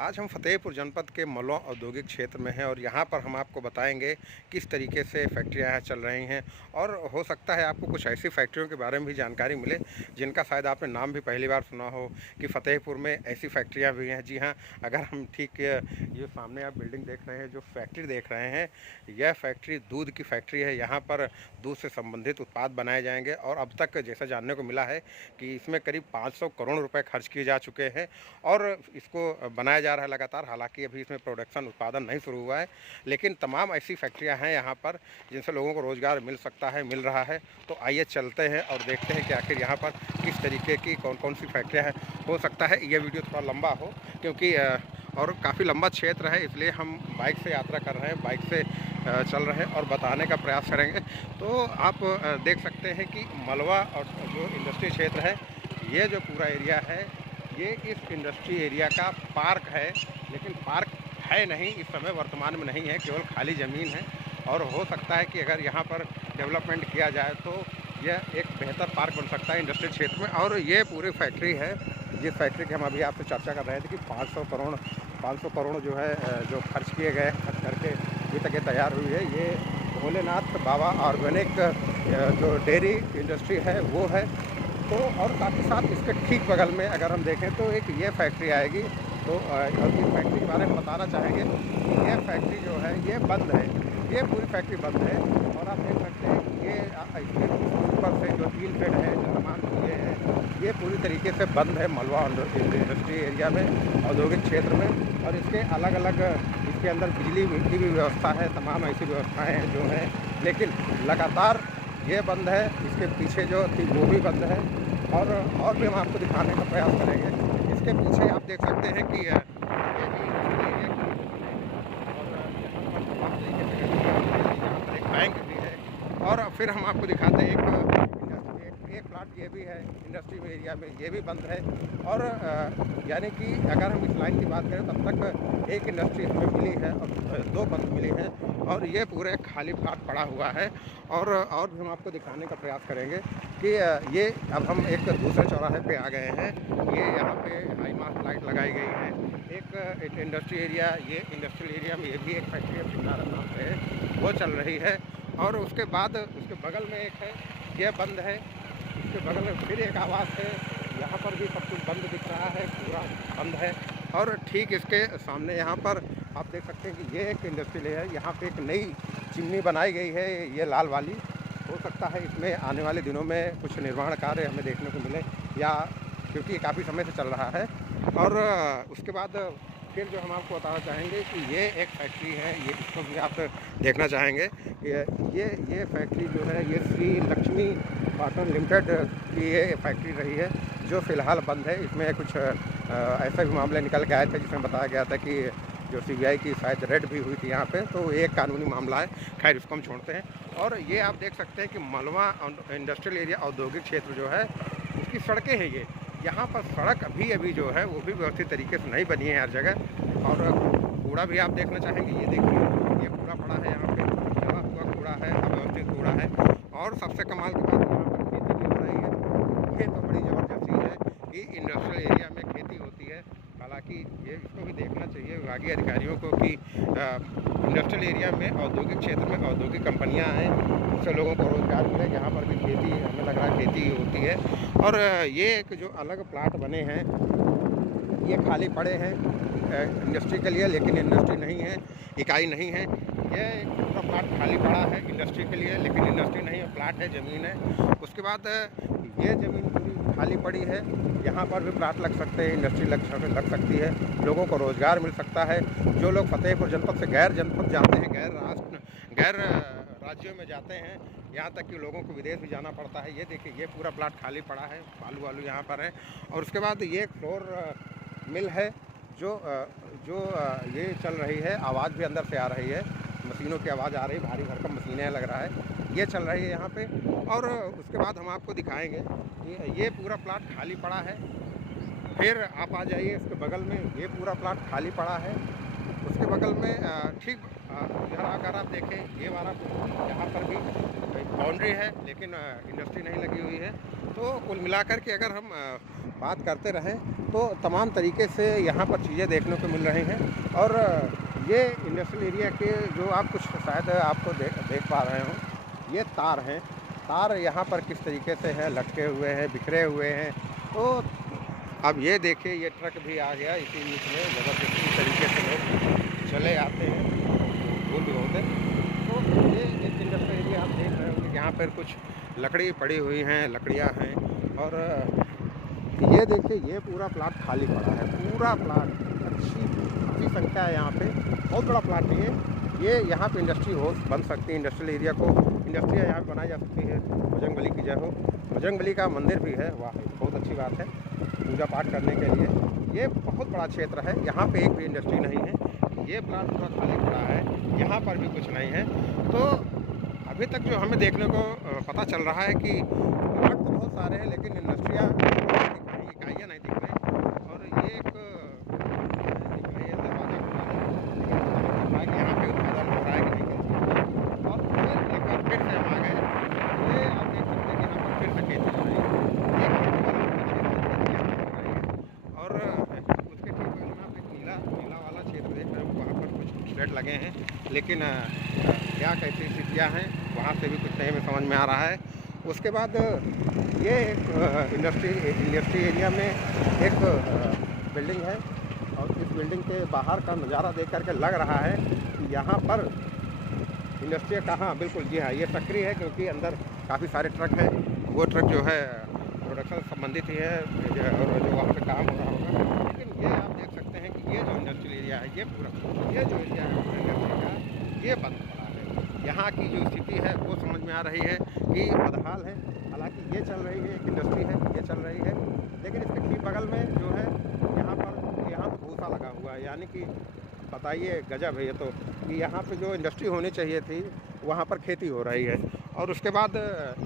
आज हम फतेहपुर जनपद के मलौं औद्योगिक क्षेत्र में हैं और यहाँ पर हम आपको बताएंगे किस तरीके से फैक्ट्रियाँ यहाँ चल रही हैं। और हो सकता है आपको कुछ ऐसी फैक्ट्रियों के बारे में भी जानकारी मिले जिनका शायद आपने नाम भी पहली बार सुना हो कि फतेहपुर में ऐसी फैक्ट्रियाँ भी हैं। जी हाँ, अगर हम ठीक ये सामने आप बिल्डिंग देख रहे हैं, जो फैक्ट्री देख रहे हैं, यह फैक्ट्री दूध की फैक्ट्री है। यहाँ पर दूध से संबंधित उत्पाद बनाए जाएंगे और अब तक जैसा जानने को मिला है कि इसमें करीब 500 करोड़ रुपए खर्च किए जा चुके हैं और इसको बनाया जा रहा है लगातार। हालांकि अभी इसमें प्रोडक्शन उत्पादन नहीं शुरू हुआ है, लेकिन तमाम ऐसी फैक्ट्रियां हैं यहाँ पर जिनसे लोगों को रोज़गार मिल सकता है, मिल रहा है। तो आइए चलते हैं और देखते हैं कि आखिर यहाँ पर किस तरीके की कौन कौन सी फैक्ट्रियाँ हैं। हो सकता है ये वीडियो थोड़ा लंबा हो क्योंकि और काफ़ी लंबा क्षेत्र है, इसलिए हम बाइक से यात्रा कर रहे हैं, बाइक से चल रहे हैं और बताने का प्रयास करेंगे। तो आप देख सकते हैं कि मलवा और जो इंडस्ट्री क्षेत्र है, ये जो पूरा एरिया है, ये इस इंडस्ट्री एरिया का पार्क है, लेकिन पार्क है नहीं, इस समय वर्तमान में नहीं है, केवल खाली ज़मीन है। और हो सकता है कि अगर यहाँ पर डेवलपमेंट किया जाए तो यह एक बेहतर पार्क बन सकता है इंडस्ट्री क्षेत्र में। और ये पूरी फैक्ट्री है, जिस फैक्ट्री की हम अभी आपसे चर्चा कर रहे थे कि 500 करोड़ जो है जो खर्च किए गए, खर्च करके अभी तक ये तैयार हुई है। ये भोलेनाथ बाबा ऑर्गेनिक जो डेयरी इंडस्ट्री है वो है। तो और साथ ही साथ इसके ठीक बगल में अगर हम देखें तो एक ये फैक्ट्री आएगी। तो और इस फैक्ट्री के बारे में बताना चाहेंगे कि ये फैक्ट्री जो है ये बंद है, ये पूरी फैक्ट्री बंद है। और आप देख सकते हैं कि ये इसके ऊपर से जो टील शेड है, जो सामान ये है, ये पूरी तरीके से बंद है मलवा इंडस्ट्री एरिया में, औद्योगिक क्षेत्र में। और इसके अलग अलग इसके अंदर बिजली की भी व्यवस्था है, तमाम ऐसी व्यवस्थाएँ हैं जो हैं, लेकिन लगातार ये बंद है। इसके पीछे जो थी वो भी बंद है और भी हम आपको दिखाने का प्रयास करेंगे। इसके पीछे आप देख सकते हैं कि ये भी एक बैंक भी है। और फिर हम आपको दिखाते हैं एक प्लाट ये भी है इंडस्ट्री एरिया में, ये भी बंद है। और यानी कि अगर हम इस लाइन की बात करें तब तक एक इंडस्ट्री हमें मिली है और 2 बंद मिली है और ये पूरे खाली प्लाट पड़ा हुआ है। और भी हम आपको दिखाने का प्रयास करेंगे कि ये अब हम एक दूसरे चौराहे पे आ गए हैं। ये यहाँ पे हाई मास्ट लाइट लगाई गई है। एक इंडस्ट्री एरिया, ये इंडस्ट्रियल एरिया में ये भी एक फैक्ट्री भंडारण नाम से है, वो चल रही है। और उसके बाद उसके बगल में एक है, ये बंद है। उसके बगल में फिर एक आवास है, यहाँ पर भी सब कुछ बंद दिख रहा है, पूरा बंद है। और ठीक इसके सामने यहाँ पर आप देख सकते हैं कि ये एक इंडस्ट्रियल है। यहाँ पे एक नई चिमनी बनाई गई है, ये लाल वाली। हो सकता है इसमें आने वाले दिनों में कुछ निर्माण कार्य हमें देखने को मिले, या क्योंकि ये काफ़ी समय से चल रहा है। और उसके बाद फिर जो हम आपको बताना चाहेंगे कि ये एक फैक्ट्री है, ये इसको भी आप देखना चाहेंगे। ये फैक्ट्री जो है ये श्री लक्ष्मी कॉटन लिमिटेड की ये फैक्ट्री रही है, जो फ़िलहाल बंद है। इसमें कुछ ऐसे भी मामले निकल के आए थे जिसमें बताया गया था कि जो सीबीआई की शायद रेड भी हुई थी यहाँ पे, तो एक कानूनी मामला है। खैर, इसको हम छोड़ते हैं। और ये आप देख सकते हैं कि मलवा इंडस्ट्रियल एरिया औद्योगिक क्षेत्र जो है, उसकी सड़कें हैं ये। यहाँ पर सड़क अभी जो है वो भी व्यवस्थित तरीके से नहीं बनी है हर जगह। और कूड़ा भी आप देखना चाहेंगे, ये देखिए, ये कूड़ा पड़ा है यहाँ पे, जमा हुआ कूड़ा है, अव्यवस्थित कूड़ा है। और सबसे कमाल की बात, यहाँ पर खेती भी हो रही है। ये तो बड़ी ज़बरदस्त चीज़ है कि इंडस्ट्रियल एरिया में खेती होती है। हालांकि ये इसको भी देखना चाहिए विभागीय अधिकारियों को कि इंडस्ट्रियल एरिया में, औद्योगिक क्षेत्र में औद्योगिक कंपनियां हैं, उससे लोगों को रोज़गार मिले। यहाँ पर भी खेती, हमें लग रहा है खेती होती है। और ये एक जो अलग प्लाट बने हैं, ये खाली पड़े हैं इंडस्ट्री के लिए, लेकिन इंडस्ट्री नहीं है, इकाई नहीं है। ये पूरा प्लाट खाली पड़ा है इंडस्ट्री के लिए, लेकिन इंडस्ट्री नहीं है, प्लाट है, ज़मीन है। उसके बाद ये ज़मीन पूरी खाली पड़ी है, यहाँ पर भी प्लाट लग सकते हैं, इंडस्ट्री लग सकती है, लोगों को रोज़गार मिल सकता है। जो लोग फतेहपुर जनपद से गैर जनपद जाते हैं, गैर राज्यों में जाते हैं, यहाँ तक कि लोगों को विदेश भी जाना पड़ता है। ये देखिए, ये पूरा प्लाट खाली पड़ा है, बालू वालू यहाँ पर है। और उसके बाद ये एक फ्लोर मिल है जो ये चल रही है। आवाज़ भी अंदर से आ रही है, मशीनों की आवाज़ आ रही है, भारी भरकम मशीनें लग रहा है, ये चल रही है यहाँ पे। और उसके बाद हम आपको दिखाएंगे कि ये पूरा प्लाट खाली पड़ा है। फिर आप आ जाइए इसके बगल में, ये पूरा प्लाट खाली पड़ा है। उसके बगल में ठीक इधर अगर आप देखें ये वाला यहाँ पर भी बाउंड्री है, लेकिन इंडस्ट्री नहीं लगी हुई है। तो कुल मिलाकर के अगर हम बात करते रहें तो तमाम तरीके से यहाँ पर चीज़ें देखने को मिल रही हैं। और ये इंडस्ट्रियल एरिया के जो आप कुछ शायद आपको देख पा रहे हो, ये तार हैं। तार यहाँ पर किस तरीके से हैं, लटके हुए हैं, बिखरे हुए हैं। तो अब ये देखिए ये ट्रक भी आ गया इसी बीच में, ज़बरदस्ती तरीके से लोग चले आते हैं, भूल भी होते। तो ये एक इंडस्ट्रियल एरिया आप देख रहे होंगे, यहाँ पर कुछ लकड़ी पड़ी हुई हैं, लकड़ियाँ हैं। और ये देखिए ये पूरा प्लाट खाली पड़ा है, पूरा प्लाट अच्छी संख्या है यहाँ पे, बहुत बड़ा प्लाट है ये। यहाँ पे इंडस्ट्री हो बन सकती है, इंडस्ट्रियल एरिया को इंडस्ट्रियाँ यहाँ पे बनाई जा सकती है। बजरंगबली की जय हो। बजरंगबली का मंदिर भी है, वाह बहुत अच्छी बात है पूजा पाठ करने के लिए। ये बहुत बड़ा क्षेत्र है, यहाँ पे एक भी इंडस्ट्री नहीं है। ये प्लाट पूरा खाली पड़ा है, यहाँ पर भी कुछ नहीं है। तो अभी तक जो हमें देखने को पता चल रहा है कि प्लाट तो बहुत सारे हैं, लेकिन इंडस्ट्रियाँ इकाइयाँ नहीं दिख रही। और ये एक दिख रही है दरवाजा खुला है, यहाँ पे उत्पादन हो रहा है कि नहीं। और फिर एक बार फिर से हम आ गए, ये आप देख सकते हैं कि यहाँ पर फिर से खेती हो रही है। ये खेती वाला क्षेत्र और उसके ठीक बगल में आप एक नीला वाला क्षेत्र देख रहे हो, वहाँ पर कुछ शेड लगे हैं, लेकिन क्या कैसी स्थितियाँ हैं वहाँ से भी कुछ नहीं हमें समझ में आ रहा है। उसके बाद ये एक इंडस्ट्री एरिया में एक बिल्डिंग है, और इस बिल्डिंग के बाहर का नज़ारा देख करके लग रहा है कि यहाँ पर इंडस्ट्री कहाँ, बिल्कुल जी हाँ ये फैक्ट्री है, क्योंकि अंदर काफ़ी सारे ट्रक हैं। वो ट्रक जो है प्रोडक्शन संबंधित ही है, और जो वहाँ पे काम हो रहा होगा। लेकिन ये आप देख सकते हैं कि ये जो इंडस्ट्रियल एरिया है, ये पूरा ये जो एरिया है इंडस्ट्री का, ये बंद पड़ा है। यहाँ की जो स्थिति है वो समझ में आ रही है कि बदहाल है। हालांकि ये चल रही है, एक इंडस्ट्री है ये चल रही है, लेकिन इसके ठीक बगल में जो है यहाँ तो भूसा लगा हुआ है। यानी कि बताइए गजब है ये तो, कि यहाँ पे जो इंडस्ट्री होनी चाहिए थी वहाँ पर खेती हो रही है। और उसके बाद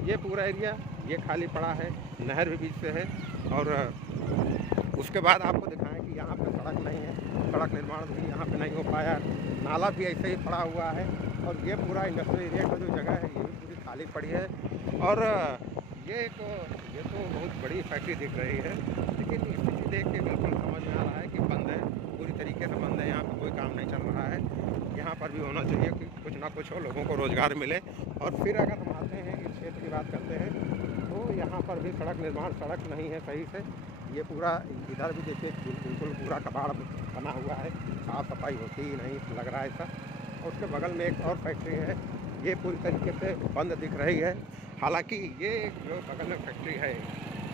ये पूरा एरिया ये खाली पड़ा है, नहर भी बीच से है। और उसके बाद आपको दिखाएं कि यहाँ पे सड़क नहीं है, सड़क निर्माण भी यहाँ पे नहीं हो पाया, नाला भी ऐसे ही पड़ा हुआ है। और ये पूरा इंडस्ट्रियल एरिया का जो जगह है ये भी पूरी खाली पड़ी है। और ये तो बहुत बड़ी फैक्ट्री दिख रही है, लेकिन स्थिति देख के बिल्कुल समझ में आ रहा है कि बंद है, पूरी तरीके से बंद है। यहाँ पर कोई काम नहीं चल रहा है। यहाँ पर भी होना चाहिए कि कुछ ना कुछ हो, लोगों को रोज़गार मिले। और फिर अगर हम आते हैं इस क्षेत्र की बात करते हैं तो यहाँ पर भी सड़क नहीं है सही से। ये पूरा इधर भी देखिए बिल्कुल पूरा कबाड़ बना हुआ है, साफ़ सफाई होती ही नहीं लग रहा है ऐसा। और उसके बगल में एक और फैक्ट्री है, ये पूरी तरीके से बंद दिख रही है। हालांकि ये जो बगल में फैक्ट्री है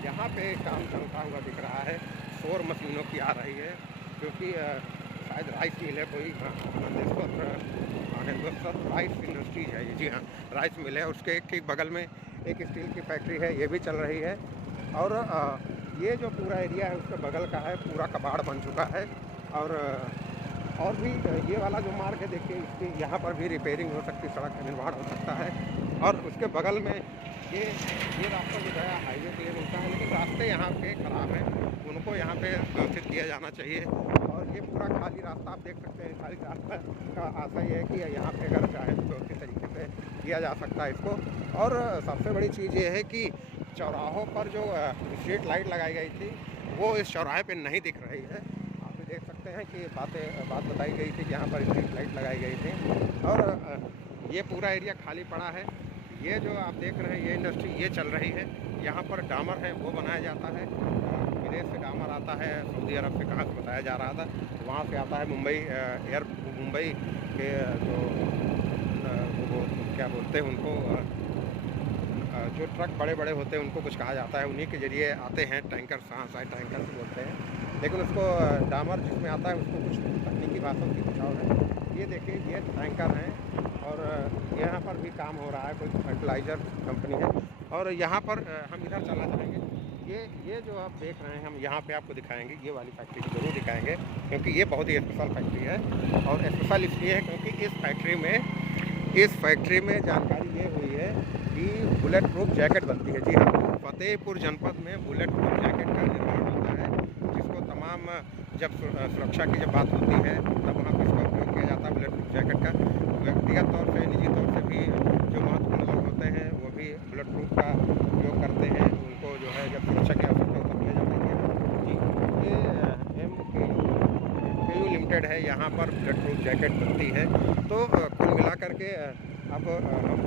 यहाँ पे काम चलता हुआ दिख रहा है, शोर मशीनों की आ रही है, क्योंकि शायद राइस मिल है कोई, हिंदुस्तान राइस इंडस्ट्रीज है ये, जी हाँ राइस मिल है। उसके ठीक बगल में एक स्टील की फैक्ट्री है, ये भी चल रही है। और ये जो पूरा एरिया है उसके बगल का है, पूरा कबाड़ बन चुका है। और भी ये वाला जो मार्ग है देखिए, इसकी यहाँ पर भी रिपेयरिंग हो सकती है, सड़क का निर्माण हो सकता है। और उसके बगल में ये रास्ता जो गया हाईवे के लिए मिलता है, लेकिन रास्ते यहाँ पे ख़राब हैं, उनको यहाँ पे व्यवस्थित किया जाना चाहिए। और ये पूरा खाली रास्ता आप देख सकते हैं, खाली रास्ता का आशा ये है कि यहाँ पे अगर चाहे तो व्यवस्थित तरीके से किया जा सकता है इसको। और सबसे बड़ी चीज़ ये है कि चौराहों पर जो स्ट्रीट लाइट लगाई गई थी वो इस चौराहे पे नहीं दिख रही है। आप भी देख सकते हैं कि बात बताई गई थी कि यहाँ पर स्ट्रीट लाइट लगाई गई थी। और ये पूरा एरिया खाली पड़ा है। ये जो आप देख रहे हैं ये इंडस्ट्री ये चल रही है, यहाँ पर डामर है वो बनाया जाता है, विदेश से डामर आता है, सऊदी अरब से कहाँ से बताया जा रहा था, वहाँ से आता है। मुंबई के जो वो क्या बोलते हैं उनको, जो ट्रक बड़े बड़े होते हैं उनको कुछ कहा जाता है, उन्हीं के ज़रिए आते हैं टैंकर, शायद टैंकर से बोलते हैं, लेकिन उसको डामर जिसमें आता है उसको कुछ तकनीकी भाषा की कुछ और है। ये देखिए ये टैंकर हैं, और यहाँ पर भी काम हो रहा है, कोई फर्टिलाइज़र कंपनी है। और यहाँ पर हम इधर चला जाएंगे, ये जो आप देख रहे हैं हम यहाँ पे आपको दिखाएंगे, ये वाली फैक्ट्री को जरूर दिखाएंगे, क्योंकि ये बहुत ही स्पेशल फैक्ट्री है। और स्पेशल इसलिए है क्योंकि इस फैक्ट्री में जानकारी ये हुई है कि बुलेट प्रूफ जैकेट बनती है। जी हाँ, फतेहपुर जनपद में बुलेट प्रूफ जैकेट का निर्माण होता है, जिसको तमाम जब सुरक्षा की जब बात होती है तब वहाँ पर इसका उपयोग किया जाता है बुलेट प्रूफ जैकेट का। व्यक्तिगत तौर से, निजी तौर से भी जो महत्वपूर्ण लोग होते हैं वो भी बुलेट प्रूफ का उपयोग करते हैं। उनको जो है जब सुरक्षा की आवश्यकता हो तब किया जाता है। जी, ये MKU लिमिटेड है, यहाँ पर बुलेट प्रूफ जैकेट बनती है। तो कुल मिला करके अब हम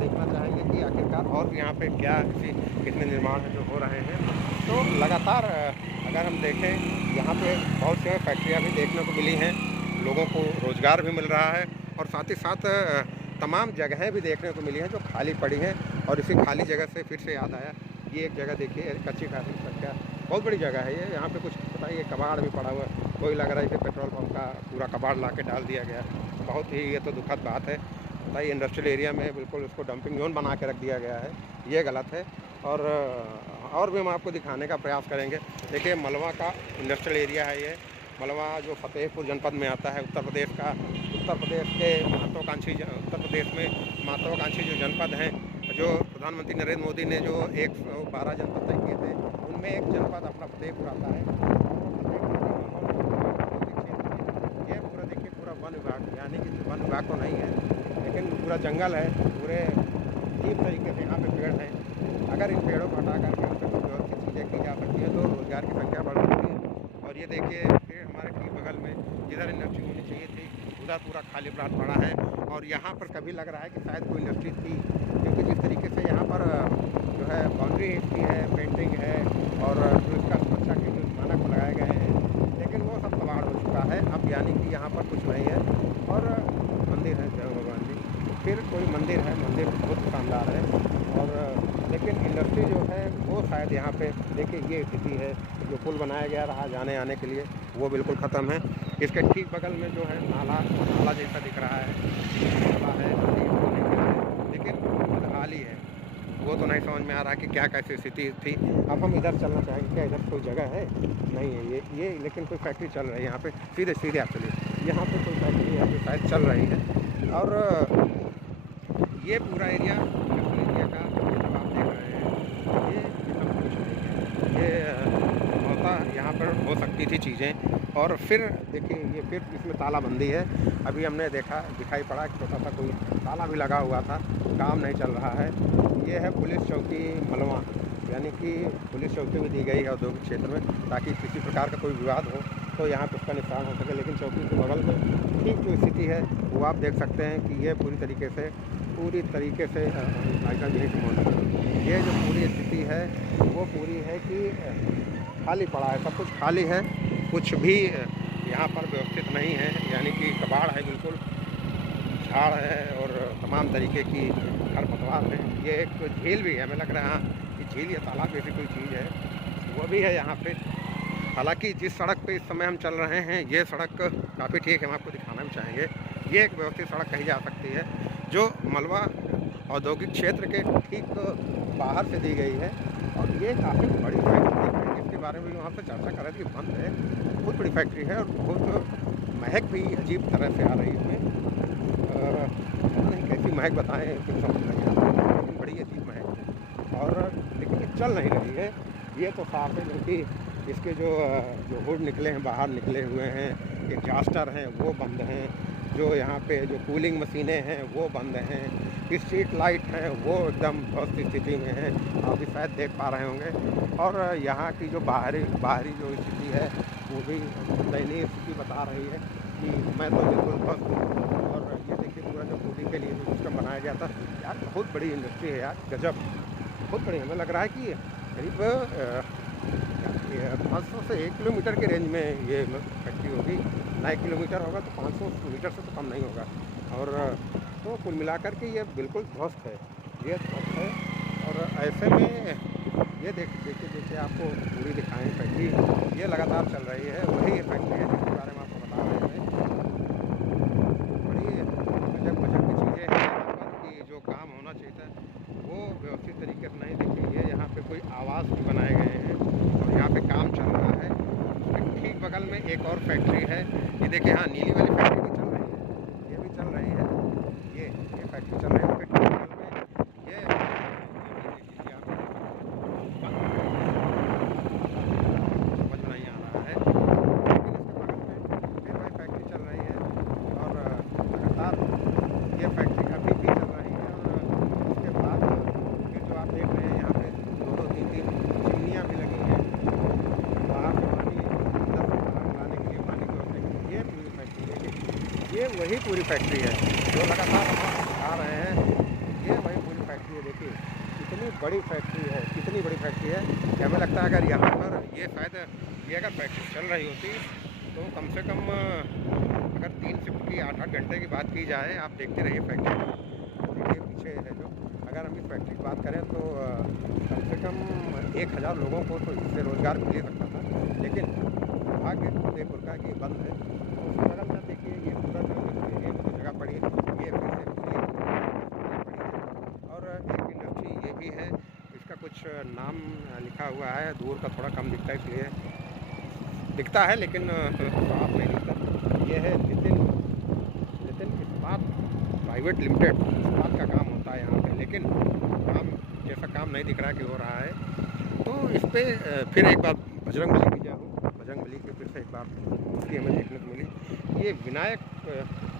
देखना चाहेंगे कि आखिरकार और भी यहाँ पे क्या ऐसी कितने निर्माण हैं जो हो रहे हैं। तो लगातार अगर हम देखें यहाँ पे बहुत से फैक्ट्रियाँ भी देखने को मिली हैं, लोगों को रोज़गार भी मिल रहा है और साथ ही साथ तमाम जगहें भी देखने को मिली हैं जो खाली पड़ी हैं। और इसी खाली जगह से फिर से याद आया, ये एक जगह देखिए, कच्ची फैक्ट्री संख्या, बहुत बड़ी जगह है ये। यहाँ पे कुछ पता ही, ये कबाड़ भी पड़ा हुआ है, कोई लग रहा है कि पेट्रोल पंप का पूरा कबाड़ ला के डाल दिया गया। बहुत ही ये तो दुखद बात है। भाई इंडस्ट्रियल एरिया में बिल्कुल उसको डंपिंग जोन बना के रख दिया गया है, ये गलत है। और भी हम आपको दिखाने का प्रयास करेंगे। देखिए मलवा का इंडस्ट्रियल एरिया है ये। मलवा जो फतेहपुर जनपद में आता है, उत्तर प्रदेश के महत्वाकांक्षी, उत्तर प्रदेश में महत्वाकांक्षी जो जनपद हैं, जो प्रधानमंत्री नरेंद्र मोदी ने जो 112 जनपद तय किए थे, उनमें एक जनपद अपना फतेहपुर आता है। ये पूरा देखिए, पूरा वन विभाग, यानी कि वन विभाग तो नहीं है लेकिन पूरा जंगल है, पूरे अजीब तरीके से यहाँ पे पेड़ हैं। अगर इन पेड़ों को हटा करके उनसे कुछ व्यवस्थित चीज़ें की जा सकती है तो रोज़गार की संख्या बढ़ सकती है। और ये देखिए पेड़ हमारे ठीक बगल में, जिधर इंडस्ट्री होनी चाहिए थी उधर पूरा खाली प्लाट पड़ा है। और यहाँ पर कभी लग रहा है कि शायद कोई इंडस्ट्री थी, क्योंकि जिस तरीके से यहाँ पर जो है बाउंड्री की है, पेंटिंग है और जो इसका सुरक्षा के जो मानक लगाए गए हैं, लेकिन वो सब कबाड़ हो चुका है अब, यानी कि यहाँ पर कुछ नहीं है। और मंदिर है, जय भगवान जी, फिर कोई मंदिर है, मंदिर बहुत शानदार है। और लेकिन इंडस्ट्री जो है वो शायद यहाँ पे देखिए ये स्थिति है। जो पुल बनाया गया रहा जाने आने के लिए वो बिल्कुल ख़त्म है। इसके ठीक बगल में जो है नाला जैसा दिख रहा है, नाला है, लेकिन खुशहाली है, वो तो नहीं समझ में आ रहा कि क्या कैसी स्थिति थी। अब हम इधर चलना चाहेंगे, क्या इधर कोई जगह है? नहीं है ये लेकिन कोई फैक्ट्री चल रही है यहाँ पे। सीधे आप चलिए, यहाँ पे कोई फैक्ट्री यहाँ पे शायद चल रही है। और ये पूरा एरिया इंडस्ट्रियल एरिया का जो आप देख रहे हैं, ये सब कुछ नहीं है। ये होता यहाँ पर हो सकती थी चीज़ें। और फिर देखिए ये फिर इसमें तालाबंदी है। अभी हमने दिखाई पड़ा कि छोटा सा कोई ताला भी लगा हुआ था, काम नहीं चल रहा है। ये है पुलिस चौकी मलवा, यानी कि पुलिस चौकी भी दी गई है औद्योगिक क्षेत्र में, ताकि किसी प्रकार का कोई विवाद हो तो यहाँ पर उसका निपटान हो सके। लेकिन चौकी के बगल में ठीक जो स्थिति है वो आप देख सकते हैं कि ये पूरी तरीके से ये जो पूरी स्थिति है वो पूरी है कि खाली पड़ा है, सब कुछ खाली है, कुछ भी यहाँ पर व्यवस्थित नहीं है, यानी कि कबाड़ है, बिल्कुल झाड़ है और तमाम तरीके की खरपतवार है। ये एक झील भी है, हमें लग रहा है कि झील या तालाब जैसी कोई चीज़ है, वो भी है यहाँ पे। हालांकि जिस सड़क पे इस समय हम चल रहे हैं ये सड़क काफ़ी ठीक है, हम आपको दिखाना भी चाहेंगे। ये एक व्यवस्थित सड़क कही जा सकती है जो मलवा औद्योगिक क्षेत्र के ठीक बाहर से दी गई है। और ये काफ़ी बड़ी फैक्ट्री है, जिसके बारे में वहाँ पर चर्चा कर रहे थे कि बंद है, बहुत बड़ी फैक्ट्री है और बहुत महक भी अजीब तरह से आ रही है इसमें। कैसी महक बताएं, कुछ समझ नहीं आता, लेकिन बड़ी अजीब महक। और लेकिन ये चल नहीं रही है, ये तो साफ है, क्योंकि इसके जो हुड निकले हैं, बाहर निकले हुए हैं, एग्जास्टर हैं वो बंद हैं, जो यहाँ पे जो कूलिंग मशीनें हैं वो बंद हैं, स्ट्रीट लाइट हैं वो एकदम ध्वस्त स्थिति में हैं, आप भी शायद देख पा रहे होंगे। और यहाँ की जो बाहरी जो स्थिति है वो भी दयनीय स्थिति बता रही है कि मैं तो बिल्कुल ध्वस्त हूँ। और ये देखिए पूरा जो कूलिंग के लिए जो सिस्टम बनाया गया था, यार बहुत बड़ी इंडस्ट्री है यार, गजब, बहुत बड़ी। हमें लग रहा है कि करीब 500 से 1 किलोमीटर के रेंज में ये फैक्ट्री होगी, ना 1 किलोमीटर होगा तो 500 मीटर से तो कम नहीं होगा। और तो कुल मिलाकर के ये बिल्कुल ध्वस्त है, ये ध्वस्त है। और ऐसे में ये देखिए आपको पूरी दिखाएं फैक्ट्री, ये लगातार चल रही है, वही फैक्ट्री है जिसके बारे में आपको बता रहे हैं। बड़ी गजब की चीज़ें हैं यहाँ पर कि जो काम होना चाहिए था वो व्यवस्थित तरीके से नहीं। देखिए ये यहाँ पे कोई आवास भी बनाए गए हैं और यहाँ पे काम चल रहा है। उसके ठीक बगल में एक और फैक्ट्री है, ये देखिए, हाँ नीली वाली फैक्ट्री भी चल रही है, ये भी चल रही है, ये फैक्ट्री चल रही है। उसके ठीक बगल में ये समझ में नहीं आ रहा है, वही पूरी फैक्ट्री है जो लगातार हम दिखा रहे हैं। ये वही पूरी फैक्ट्री है। देखिए कितनी बड़ी फैक्ट्री है, कितनी बड़ी फैक्ट्री है कि हमें लगता है अगर यहाँ पर ये शायद ये अगर फैक्ट्री चल रही होती तो कम से कम अगर 3 शिफ्ट की 8-8 घंटे की बात की जाए, आप देखते रहिए फैक्ट्री को। देखिए पीछे है जो, अगर हम इस फैक्ट्री की बात करें तो कम से कम 1000 लोगों को तो इससे रोज़गार मिल ही सकता था, लेकिन भाग्य फतेहपुर का कि बंद है। तो उसके बगल में देखिए ये पूरा जो ये जगह पड़ी है, ये फिर से पूरी पड़ी है। और एक इंडस्ट्री ये भी है, इसका कुछ नाम लिखा हुआ है, दूर का थोड़ा कम दिखता है इसलिए दिखता है, लेकिन साफ नहीं दिखता। ये है नितिन इस्पात प्राइवेट लिमिटेड। इस्पात का काम होता है यहाँ पे, लेकिन काम जैसा काम नहीं दिख रहा कि हो रहा है। तो इस पर फिर एक बार बजरंगबली की जय हो। बजरंगबली की फिर से एक बार उसकी हमें देखने को मिली। ये विनायक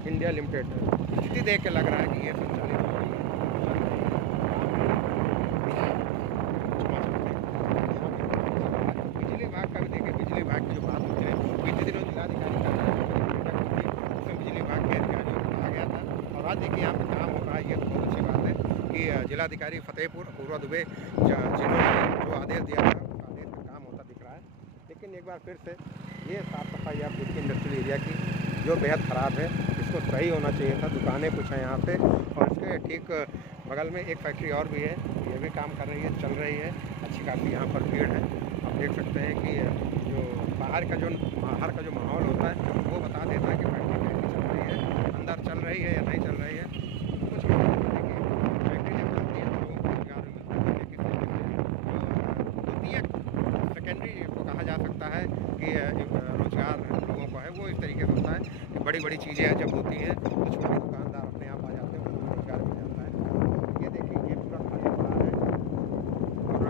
इंडिया लिमिटेड स्थिति देख के लग रहा है कि ये संचालित हो रही है। बिजली विभाग का भी देखिए, बिजली विभाग की जो बात होती है, पिछले दिनों जिलाधिकारी का उसमें बिजली विभाग के अधिकारियों को कहा गया था। और आज देखिए यहाँ पर काम हो रहा है। ये तो बहुत अच्छी बात है कि जिलाधिकारी फतेहपुर अपूर्वा दुबे जिन्होंने जो आदेश दिया था उस आदेश का काम होता दिख रहा है। लेकिन एक बार फिर से ये साफ़ सफाई आप देखिए इंडस्ट्रियल एरिया की जो बेहद ख़राब है, इसको सही होना चाहिए था। दुकानें कुछ हैं यहाँ पे, और इसके ठीक बगल में एक फैक्ट्री और भी है, ये भी काम कर रही है, चल रही है। अच्छी खासी यहाँ पर भीड़ है। आप देख सकते हैं कि जो बाहर का जो माहौल होता है वो बता देता है कि फैक्ट्री कैसी चल रही है, अंदर चल रही है या नहीं चल रही है। कुछ देखिए फैक्ट्री जब चलती है तो लोगों को रोजगार मिलता है, लेकिन जो द्वितीयक सेकेंडरी को कहा जा सकता है कि रोजगार लोगों को है, वो इस तरीके से होता है कि बड़ी बड़ी चीज़ें जब होती हैं तो छोटे दुकानदार अपने आप आ जाते हैं, उनको रोजगार मिल जाता है। ये देखिए ये पूरा खाली पड़ा है, और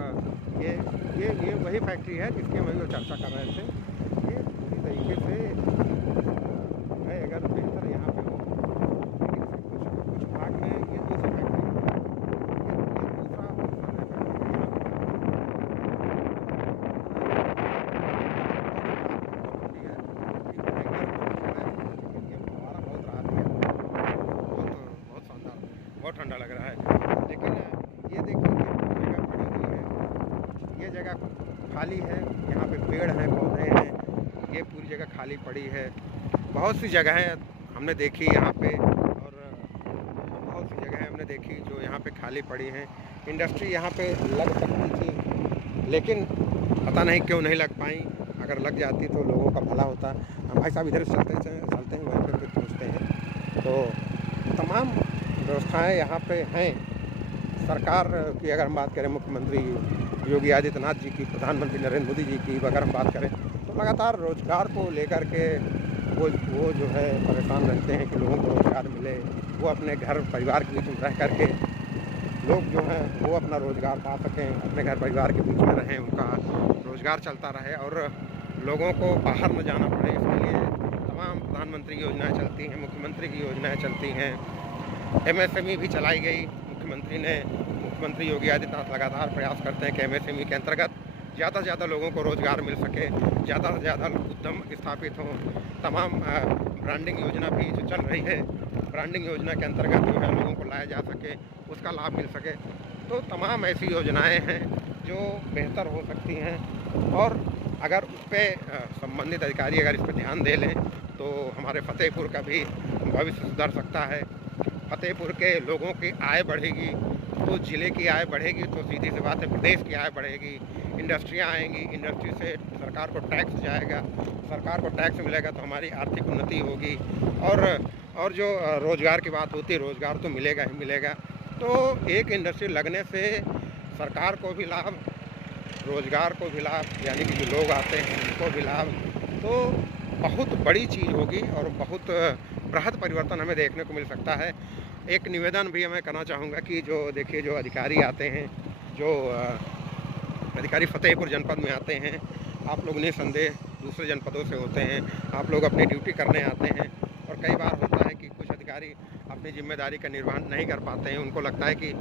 ये वही फैक्ट्री है जिसकी हम अभी चर्चा कर रहे थे। ये पूरी तरीके से है, अगर बेहतर यहाँ पे हो, लेकिन कुछ भाग में ये दूसरी फैक्ट्री दूसरा बहुत शानदार, बहुत ठंडा लग रहा है। लेकिन ये देखिए ये जगह पड़ी हुई है, ये जगह खाली है, यहाँ पे पेड़ हैं, पौधे हैं, ये पूरी जगह खाली पड़ी है। बहुत सी जगहें हमने देखी यहाँ पे, और बहुत सी जगहें हमने देखी जो यहाँ पे खाली पड़ी हैं। इंडस्ट्री यहाँ पे लग सकती थी, लेकिन पता नहीं क्यों नहीं लग पाई। अगर लग जाती तो लोगों का भला होता। हम भाई साहब इधर चलते हैं, वहीं पर फिर पूछते हैं। तो तमाम व्यवस्थाएँ यहाँ पे हैं। सरकार की अगर हम बात करें, मुख्यमंत्री योगी आदित्यनाथ जी की, प्रधानमंत्री नरेंद्र मोदी जी की अगर हम बात करें, तो लगातार रोजगार को लेकर के वो जो है परेशान रहते हैं कि लोगों को रोजगार मिले, वो अपने घर परिवार के बीच में रह करके लोग जो हैं वो अपना रोजगार पा सकें, अपने घर परिवार के बीच में रहें, उनका रोजगार चलता रहे और लोगों को बाहर न जाना पड़े। इसके लिए तमाम प्रधानमंत्री की योजनाएँ चलती हैं, मुख्यमंत्री की योजनाएँ चलती हैं, MSME भी चलाई गई मुख्यमंत्री योगी आदित्यनाथ लगातार प्रयास करते हैं कि MSME के अंतर्गत ज़्यादा से ज़्यादा लोगों को रोज़गार मिल सके, ज़्यादा से ज़्यादा उद्यम स्थापित हों। तमाम ब्रांडिंग योजना भी जो चल रही है, ब्रांडिंग योजना के अंतर्गत जो है लोगों को लाया जा सके, उसका लाभ मिल सके। तो तमाम ऐसी योजनाएं हैं जो बेहतर हो सकती हैं, और अगर उस पर संबंधित अधिकारी अगर इस पर ध्यान दे लें तो हमारे फतेहपुर का भी भविष्य सुधर सकता है। फतेहपुर के लोगों की आय बढ़ेगी तो ज़िले की आय बढ़ेगी, तो सीधी सी बात है प्रदेश की आय बढ़ेगी। इंडस्ट्रियाँ आएंगी, इंडस्ट्री से सरकार को टैक्स जाएगा, सरकार को टैक्स मिलेगा तो हमारी आर्थिक उन्नति होगी, और जो रोज़गार की बात होती है, रोज़गार तो मिलेगा ही मिलेगा। तो एक इंडस्ट्री लगने से सरकार को भी लाभ, रोज़गार को भी लाभ, यानी कि जो लोग आते हैं उनको भी लाभ। तो बहुत बड़ी चीज़ होगी और बहुत बृहद परिवर्तन हमें देखने को मिल सकता है। एक निवेदन भी मैं करना चाहूँगा कि जो देखिए जो अधिकारी आते हैं, जो अधिकारी फतेहपुर जनपद में आते हैं, आप लोग निसंदेह दूसरे जनपदों से होते हैं, आप लोग अपनी ड्यूटी करने आते हैं, और कई बार होता है कि कुछ अधिकारी अपनी जिम्मेदारी का निर्वहन नहीं कर पाते हैं। उनको लगता है कि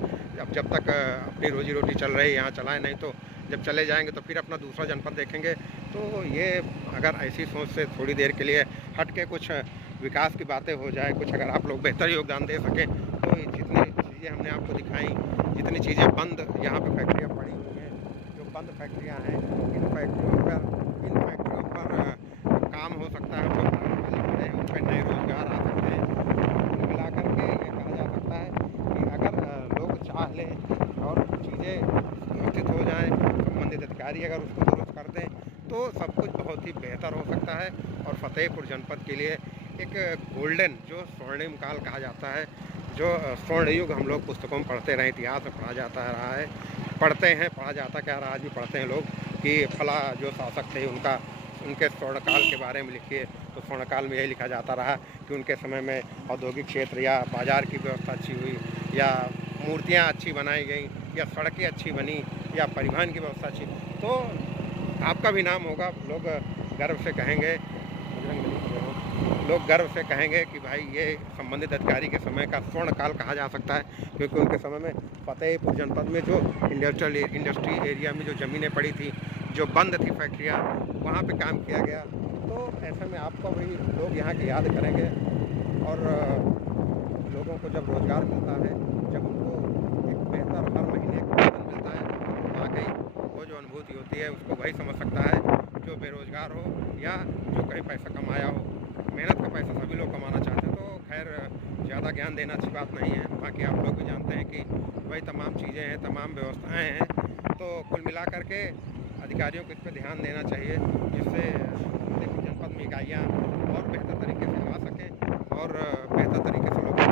जब तक अपनी रोजी रोटी चल रही है यहाँ चलाएं, नहीं तो जब चले जाएंगे तो फिर अपना दूसरा जनपद देखेंगे। तो ये अगर ऐसी सोच से थोड़ी देर के लिए हट के कुछ विकास की बातें हो जाए, कुछ अगर आप लोग बेहतर योगदान दे सकें तो जितनी चीज़ें हमने आपको दिखाई, जितनी चीज़ें बंद यहाँ पे फैक्ट्रियाँ पड़ी हुई हैं, जो बंद फैक्ट्रियाँ हैं, इन फैक्ट्रियों पर काम हो सकता है, जो भारत वाले बने हैं उन पर नए रोजगार आ सकते हैं। कुल मिलाकर के ये कहा जा सकता है कि अगर लोग चाह लें और चीज़ें व्यवस्थित हो जाएँ, संबंधित अधिकारी अगर उसको दुरुस्त कर दें तो सब कुछ बहुत ही बेहतर हो सकता है। और फतेहपुर जनपद के लिए एक गोल्डन, जो स्वर्णिम काल कहा जाता है, जो स्वर्ण युग हम लोग पुस्तकों में पढ़ते रहे, इतिहास में पढ़ा जाता रहा है, पढ़ते हैं, पढ़ा जाता क्या रहा, आज भी पढ़ते हैं लोग कि फला जो शासक थे उनके स्वर्णकाल के बारे में लिखिए, तो स्वर्णकाल में यही लिखा जाता रहा कि उनके समय में औद्योगिक क्षेत्र या बाज़ार की व्यवस्था अच्छी हुई, या मूर्तियाँ अच्छी बनाई गई, या सड़कें अच्छी बनी, या परिवहन की व्यवस्था अच्छी, तो आपका भी नाम होगा। लोग गर्व से कहेंगे, लोग गर्व से कहेंगे कि भाई ये संबंधित अधिकारी के समय का स्वर्ण काल कहा जा सकता है, क्योंकि उनके समय में फतेहपुर जनपद में जो इंडस्ट्री एरिया में जो ज़मीनें पड़ी थी, जो बंद थी फैक्ट्रियाँ, वहाँ पे काम किया गया। तो ऐसे में आपको भी लोग यहाँ की याद करेंगे, और लोगों को जब रोज़गार मिलता है, जब उनको एक बेहतर हर महीने एक वेतन मिलता है, तो वाकई वो जो अनुभूति होती है उसको वही समझ सकता है जो बेरोज़गार हो या जो कहीं पैसा कमाया हो। मेहनत का पैसा सभी लोग कमाना चाहते हैं, तो खैर ज़्यादा ज्ञान देना अच्छी बात नहीं है। बाकी आप लोग भी जानते हैं कि वही तमाम चीज़ें हैं, तमाम व्यवस्थाएं हैं, तो कुल मिला कर के अधिकारियों को इस पर ध्यान देना चाहिए, जिससे फतेहपुर जनपद में इकाइयाँ और बेहतर तरीके से आ सकें और बेहतर तरीके से लोग